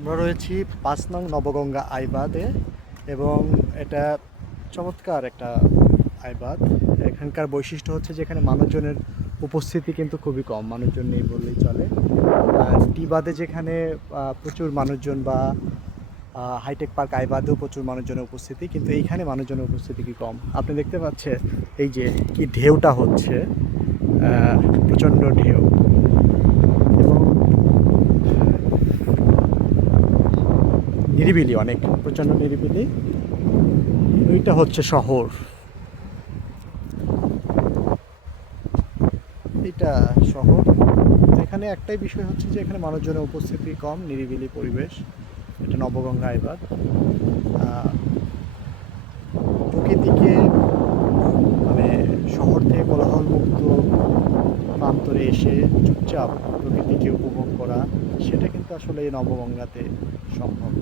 আমরা রয়েছি ৫ নং নবগঙ্গা আইবাদে এবং এটা চমৎকার একটা আইবাদ। এখানকার বৈশিষ্ট্য হচ্ছে যে এখানে মানুষজনের উপস্থিতি কিন্তু খুবই কম, মানুষজন নেই বললেই চলে। আর টি বাদে যেখানে প্রচুর মানুষজন বা হাইটেক পার্ক আইবাদেও প্রচুর মানুষজনের উপস্থিতি, কিন্তু এইখানে মানুষজনের উপস্থিতি কি কম। আপনি দেখতে পাচ্ছেন এই যে কি ঢেউটা হচ্ছে, প্রচণ্ড ঢেউ। এবং নিরিবিলি, অনেক প্রচণ্ড নিরিবিলি। ওইটা হচ্ছে শহর, এটা শহর। এখানে একটাই বিষয় হচ্ছে যে এখানে মানুষজনের উপস্থিতি কম, নিরিবিলি পরিবেশ। এটা নবগঙ্গা আইবাদ। প্রকৃতিকে মানে শহর থেকে কোলাহলমুক্ত প্রান্তরে এসে চুপচাপ প্রকৃতিকে উপভোগ করা, সেটা কিন্তু আসলে এই নবগঙ্গাতে সম্ভব।